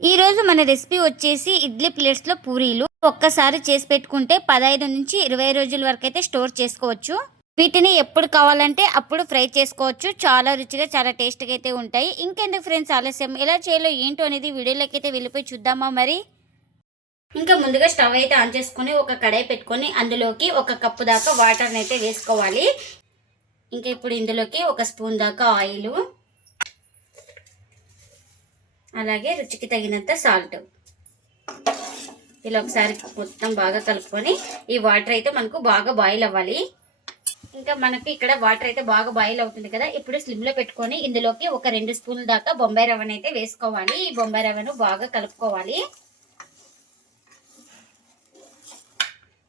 ఈరోజు మన రెసిపీ వచ్చేసి ఇడ్లీ ప్లేట్స్లో పూరీలు. ఒక్కసారి చేసి పెట్టుకుంటే 15 నుంచి 20 రోజుల వరకు అయితే స్టోర్ చేసుకోవచ్చు. వీటిని ఎప్పుడు కావాలంటే అప్పుడు ఫ్రై చేసుకోవచ్చు. చాలా రుచిగా చాలా టేస్ట్గా అయితే ఉంటాయి. ఇంకెందుకు ఫ్రెండ్స్ ఆలస్యం, ఎలా చేయాలో ఏంటో అనేది వీడియోలోకి అయితే వెళ్ళిపోయి చూద్దామా మరి. ఇంకా ముందుగా స్టవ్ అయితే ఆన్ చేసుకొని ఒక కడాయి పెట్టుకొని అందులోకి 1 కప్పు దాకా వాటర్ని అయితే వేసుకోవాలి. ఇంకా ఇప్పుడు ఇందులోకి 1 స్పూన్ దాకా ఆయిల్, అలాగే రుచికి తగినంత సాల్ట్ ఇలా ఒకసారి మొత్తం బాగా కలుపుకొని ఈ వాటర్ అయితే మనకు బాగా బాయిల్ అవ్వాలి. ఇంకా మనకి ఇక్కడ వాటర్ అయితే బాగా బాయిల్ అవుతుంది కదా. ఇప్పుడు స్లిమ్ లో పెట్టుకొని ఇందులోకి ఒక 2 స్పూన్ల దాకా బొంబాయి రవ్వను అయితే వేసుకోవాలి. ఈ బొంబాయి రవ్వను బాగా కలుపుకోవాలి.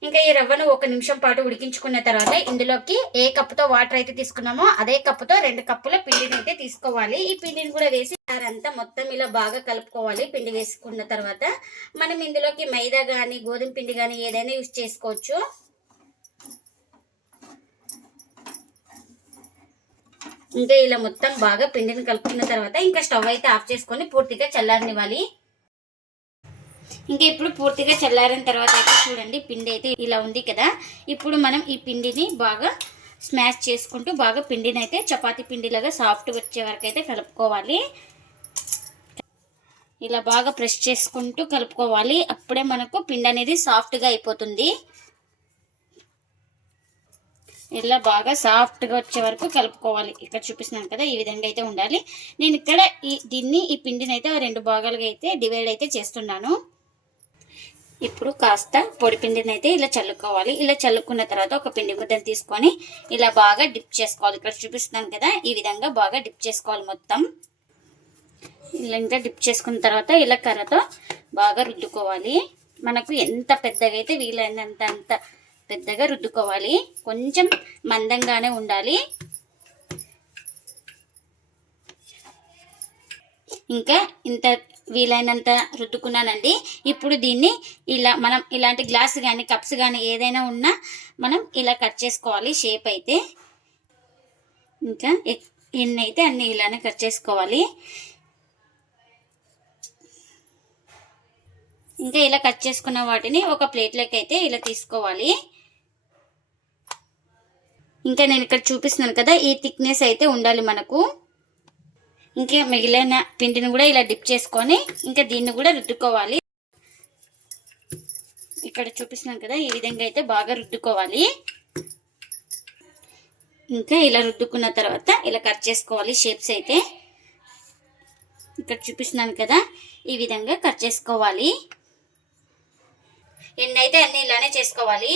ఇంకా ఈ రవ్వను 1 నిమిషం పాటు ఉడికించుకున్న తర్వాత ఇందులోకి ఏ కప్పుతో వాటర్ అయితే తీసుకున్నామో అదే కప్పుతో 2 కప్పుల పిండిని అయితే తీసుకోవాలి. ఈ పిండిని కూడా వేసి అంతా మొత్తం ఇలా బాగా కలుపుకోవాలి. పిండి వేసుకున్న తర్వాత మనం ఇందులోకి మైదా కానీ గోధుమ పిండి కానీ ఏదైనా యూజ్ చేసుకోవచ్చు. ఇంకా ఇలా మొత్తం బాగా పిండిని కలుపుకున్న తర్వాత ఇంకా స్టవ్ అయితే ఆఫ్ చేసుకొని పూర్తిగా చల్లారనివ్వాలి. ఇంకా ఇప్పుడు పూర్తిగా చల్లారిన తర్వాత అయితే చూడండి పిండి అయితే ఇలా ఉంది కదా. ఇప్పుడు మనం ఈ పిండిని బాగా స్మాష్ చేసుకుంటూ బాగా పిండిని అయితే చపాతీ పిండిలాగా సాఫ్ట్ వచ్చే వరకు అయితే కలుపుకోవాలి. ఇలా బాగా ప్రెస్ చేసుకుంటూ కలుపుకోవాలి. అప్పుడే మనకు పిండి అనేది సాఫ్ట్గా అయిపోతుంది. ఇలా బాగా సాఫ్ట్గా వచ్చే వరకు కలుపుకోవాలి. ఇక్కడ చూపిస్తున్నాను కదా, ఈ విధంగా అయితే ఉండాలి. నేను ఇక్కడ ఈ పిండిని అయితే 2 భాగాలుగా అయితే డివైడ్ అయితే చేస్తున్నాను. ఇప్పుడు కాస్త పొడి పిండిని అయితే ఇలా చల్లుకోవాలి. ఇలా చల్లుకున్న తర్వాత ఒక పిండి ముద్దను తీసుకొని ఇలా బాగా డిప్ చేసుకోవాలి. ఇక్కడ చూపిస్తున్నాను కదా, ఈ విధంగా బాగా డిప్ చేసుకోవాలి. మొత్తం ఇలా ఇంకా డిప్ చేసుకున్న తర్వాత ఇలా కర్రతో బాగా రుద్దుకోవాలి. మనకు ఎంత పెద్దగా అయితే వీలైనంత అంత పెద్దగా రుద్దుకోవాలి. కొంచెం మందంగానే ఉండాలి. ఇంకా ఇంత వీలైనంత రుద్దుకున్నానండి. ఇప్పుడు దీన్ని ఇలా మనం ఇలాంటి గ్లాస్ కానీ కప్స్ కానీ ఏదైనా ఉన్నా మనం ఇలా కట్ చేసుకోవాలి. షేప్ అయితే ఇంకా ఎన్ని అయితే అన్ని ఇలానే కట్ చేసుకోవాలి. ఇంకా ఇలా కట్ చేసుకున్న వాటిని ఒక ప్లేట్లోకి అయితే ఇలా తీసుకోవాలి. ఇంకా నేను ఇక్కడ చూపిస్తున్నాను కదా, ఈ థిక్నెస్ అయితే ఉండాలి మనకు. ఇంకా మిగిలిన పిండిని కూడా ఇలా డిప్ చేసుకొని ఇంకా దీన్ని కూడా రుద్దుకోవాలి. ఇక్కడ చూపిస్తున్నాను కదా, ఈ విధంగా అయితే బాగా రుద్దుకోవాలి. ఇంకా ఇలా రుద్దుకున్న తర్వాత ఇలా కట్ చేసుకోవాలి షేప్స్ అయితే. ఇక్కడ చూపిస్తున్నాను కదా, ఈ విధంగా కట్ చేసుకోవాలి. ఎన్ని అయితే అన్ని ఇలానే చేసుకోవాలి.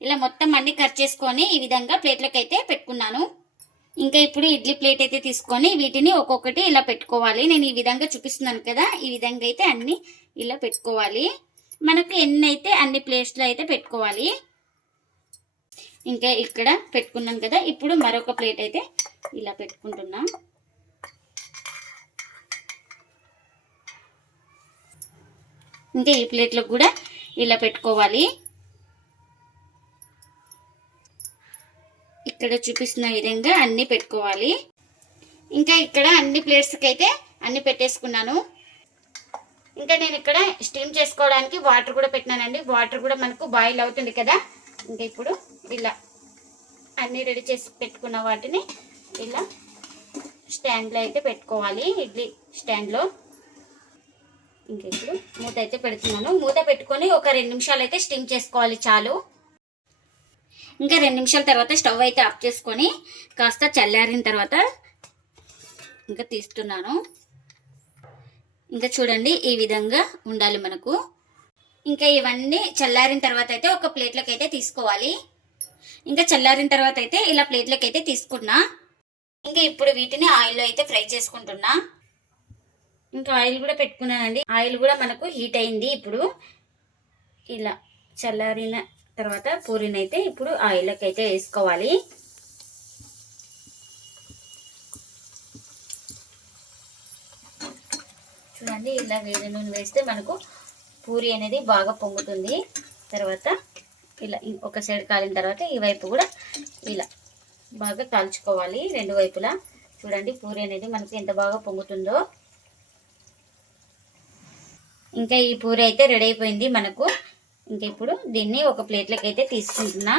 ఇలా మొత్తం అన్ని కట్ చేసుకొని ఈ విధంగా ప్లేట్లోకి అయితే పెట్టుకున్నాను. ఇంకా ఇప్పుడు ఇడ్లీ ప్లేట్ అయితే తీసుకొని వీటిని ఒక్కొక్కటి ఇలా పెట్టుకోవాలి. నేను ఈ విధంగా చూపిస్తున్నాను కదా, ఈ విధంగా అయితే అన్ని ఇలా పెట్టుకోవాలి. మనకు ఎన్ని అయితే అన్ని ప్లేట్స్లో అయితే పెట్టుకోవాలి. ఇంకా ఇక్కడ పెట్టుకున్నాను కదా, ఇప్పుడు మరొక ప్లేట్ అయితే ఇలా పెట్టుకుంటున్నాం. ఇంకా ఈ ప్లేట్లో కూడా ఇలా పెట్టుకోవాలి. ఇక్కడ చూపిస్తున్న విధంగా అన్ని పెట్టుకోవాలి. ఇంకా ఇక్కడ అన్ని ప్లేట్స్కి అయితే అన్ని పెట్టేసుకున్నాను. ఇంకా నేను ఇక్కడ స్టీమ్ చేసుకోవడానికి వాటర్ కూడా పెట్టినానండి. వాటర్ కూడా మనకు బాయిల్ అవుతుంది కదా. ఇంకా ఇప్పుడు ఇలా అన్ని రెడీ చేసి పెట్టుకున్న వాటిని ఇలా స్టాండ్లో అయితే పెట్టుకోవాలి, ఇడ్లీ స్టాండ్లో. ఇంకా ఇప్పుడు మూత అయితే పెడుతున్నాను. మూత పెట్టుకొని ఒక 2 నిమిషాలు అయితే స్టీమ్ చేసుకోవాలి చాలు. ఇంకా 2 నిమిషాల తర్వాత స్టవ్ అయితే ఆఫ్ చేసుకొని కాస్త చల్లారిన తర్వాత ఇంకా తీస్తున్నాను. ఇంకా చూడండి ఈ విధంగా ఉండాలి మనకు. ఇంకా ఇవన్నీ చల్లారిన తర్వాత అయితే ఒక ప్లేట్లోకి అయితే తీసుకోవాలి. ఇంకా చల్లారిన తర్వాత అయితే ఇలా ప్లేట్లోకి అయితే తీసుకున్నా. ఇంకా ఇప్పుడు వీటిని ఆయిల్లో అయితే ఫ్రై చేసుకుంటున్నా. ఇంకా ఆయిల్ కూడా పెట్టుకున్నానండి. ఆయిల్ కూడా మనకు హీట్ అయింది. ఇప్పుడు ఇలా చల్లారిన తర్వాత పూరీని అయితే ఇప్పుడు ఆయిల్లోకి అయితే వేసుకోవాలి. చూడండి ఇలా వేడి నూనె వేస్తే మనకు పూరీ అనేది బాగా పొంగుతుంది. తర్వాత ఇలా ఒక సైడ్ కాలిన తర్వాత ఈ వైపు కూడా ఇలా బాగా కాల్చుకోవాలి 2 వైపులా. చూడండి పూరీ అనేది మనకు ఎంత బాగా పొంగుతుందో. ఇంకా ఈ పూరి అయితే రెడీ అయిపోయింది మనకు. ఇంకా ఇప్పుడు దీన్ని ఒక ప్లేట్లోకి అయితే తీసుకుంటున్నా.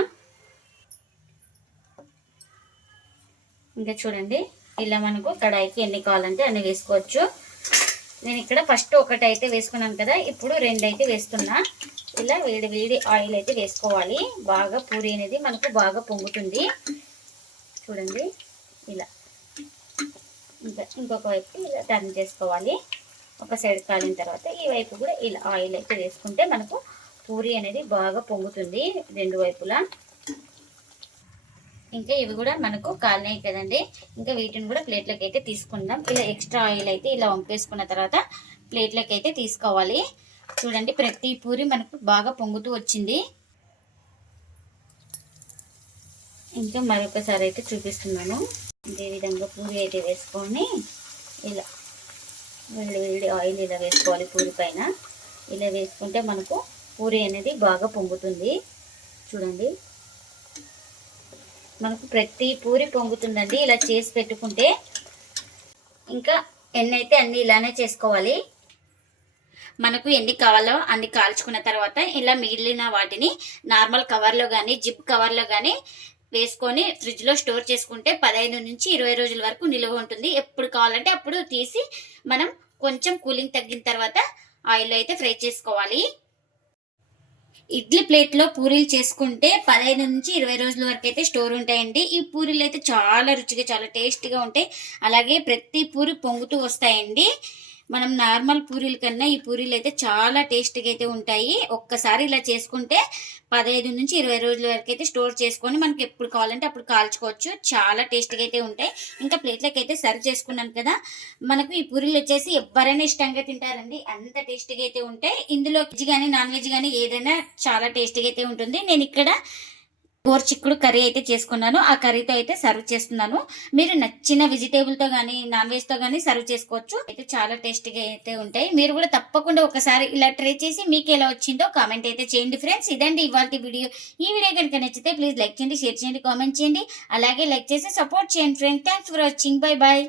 ఇంకా చూడండి, ఇలా మనకు కడాయికి ఎన్ని కావాలంటే అన్ని వేసుకోవచ్చు. నేను ఇక్కడ ఫస్ట్ ఒకటి అయితే వేసుకున్నాను కదా, ఇప్పుడు 2 అయితే వేస్తున్నా. ఇలా వేడి వేడి ఆయిల్ అయితే వేసుకోవాలి. బాగా పూరి అనేది మనకు బాగా పొంగుతుంది. చూడండి ఇలా. ఇంకా ఇంకొక వైపు ఇలా టర్న్ చేసుకోవాలి. ఒక సైడ్ కాలిన తర్వాత ఈ వైపు కూడా ఇలా ఆయిల్ అయితే వేసుకుంటే మనకు పూరి అనేది బాగా పొంగుతుంది 2 వైపులా. ఇంకా ఇవి కూడా మనకు కాలినాయి కదండి. ఇంకా వీటిని కూడా ప్లేట్లోకి అయితే తీసుకుందాం. ఇలా ఎక్స్ట్రా ఆయిల్ అయితే ఇలా వంపేసుకున్న తర్వాత ప్లేట్లోకి అయితే తీసుకోవాలి. చూడండి, ప్రతి పూరి మనకు బాగా పొంగుతూ వచ్చింది. ఇంకా మరొకసారి అయితే చూపిస్తున్నాను. ఇదే విధంగా పూరి అయితే వేసుకొని ఇలా వేడి వేడి ఆయిల్ ఇలా వేసుకోవాలి పూరి పైన. ఇలా వేసుకుంటే మనకు పూరి అనేది బాగా పొంగుతుంది. చూడండి, మనకు ప్రతి పూరి పొంగుతుందండి ఇలా చేసి పెట్టుకుంటే. ఇంకా ఎన్ని అయితే అన్ని ఇలానే చేసుకోవాలి. మనకు ఎన్ని కావాలో అన్ని కాల్చుకున్న తర్వాత ఇలా మిగిలిన వాటిని నార్మల్ కవర్లో కానీ జిప్ కవర్లో కానీ వేసుకొని ఫ్రిడ్జ్లో స్టోర్ చేసుకుంటే 15 నుంచి 20 రోజుల వరకు నిల్వ ఉంటుంది. ఎప్పుడు కావాలంటే అప్పుడు తీసి మనం కొంచెం కూలింగ్ తగ్గిన తర్వాత ఆయిల్లో అయితే ఫ్రై చేసుకోవాలి. ఇడ్లీ ప్లేట్లో పూరీలు చేసుకుంటే 15 నుంచి 20 రోజుల వరకు అయితే స్టోర్ ఉంటాయండి. ఈ పూరీలు అయితే చాలా రుచిగా చాలా టేస్టీగా ఉంటాయి. అలాగే ప్రతి పూరి పొంగుతూ వస్తాయండి. మనం నార్మల్ పూరీల కన్నా ఈ పూరీలు అయితే చాలా టేస్టీగా అయితే ఉంటాయి. ఒక్కసారి ఇలా చేసుకుంటే 15 నుంచి 20 రోజుల వరకు అయితే స్టోర్ చేసుకొని మనకి ఎప్పుడు కావాలంటే అప్పుడు కాల్చుకోవచ్చు. చాలా టేస్టీగా అయితే ఉంటాయి. ఇంకా ప్లేట్లోకి అయితే సర్వ్ చేసుకున్నాను కదా, మనకు ఈ పూరీలు వచ్చేసి ఎవరైనా ఇష్టంగా తింటారండి. అంత టేస్టీగా అయితే ఉంటాయి. ఇందులో వెజ్ కానీ నాన్ వెజ్ కానీ ఏదైనా చాలా టేస్టీగా అయితే ఉంటుంది. నేను ఇక్కడ గోరుచిక్కుడు కర్రీ అయితే చేసుకున్నాను. ఆ కర్రీతో అయితే సర్వ్ చేస్తున్నాను. మీరు నచ్చిన వెజిటేబుల్తో కానీ నాన్ వెజ్తో కానీ సర్వ్ చేసుకోవచ్చు. అయితే చాలా టేస్టీగా అయితే ఉంటాయి. మీరు కూడా తప్పకుండా ఒకసారి ఇలా ట్రై చేసి మీకు ఎలా వచ్చిందో కామెంట్ అయితే చేయండి ఫ్రెండ్స్. ఇదండి ఇవాళ వీడియో. ఈ వీడియో కనుక నచ్చితే ప్లీజ్ లైక్ చేయండి, షేర్ చేయండి, కామెంట్ చేయండి. అలాగే లైక్ చేసి సపోర్ట్ చేయండి friends. Thanks for watching. Bye bye.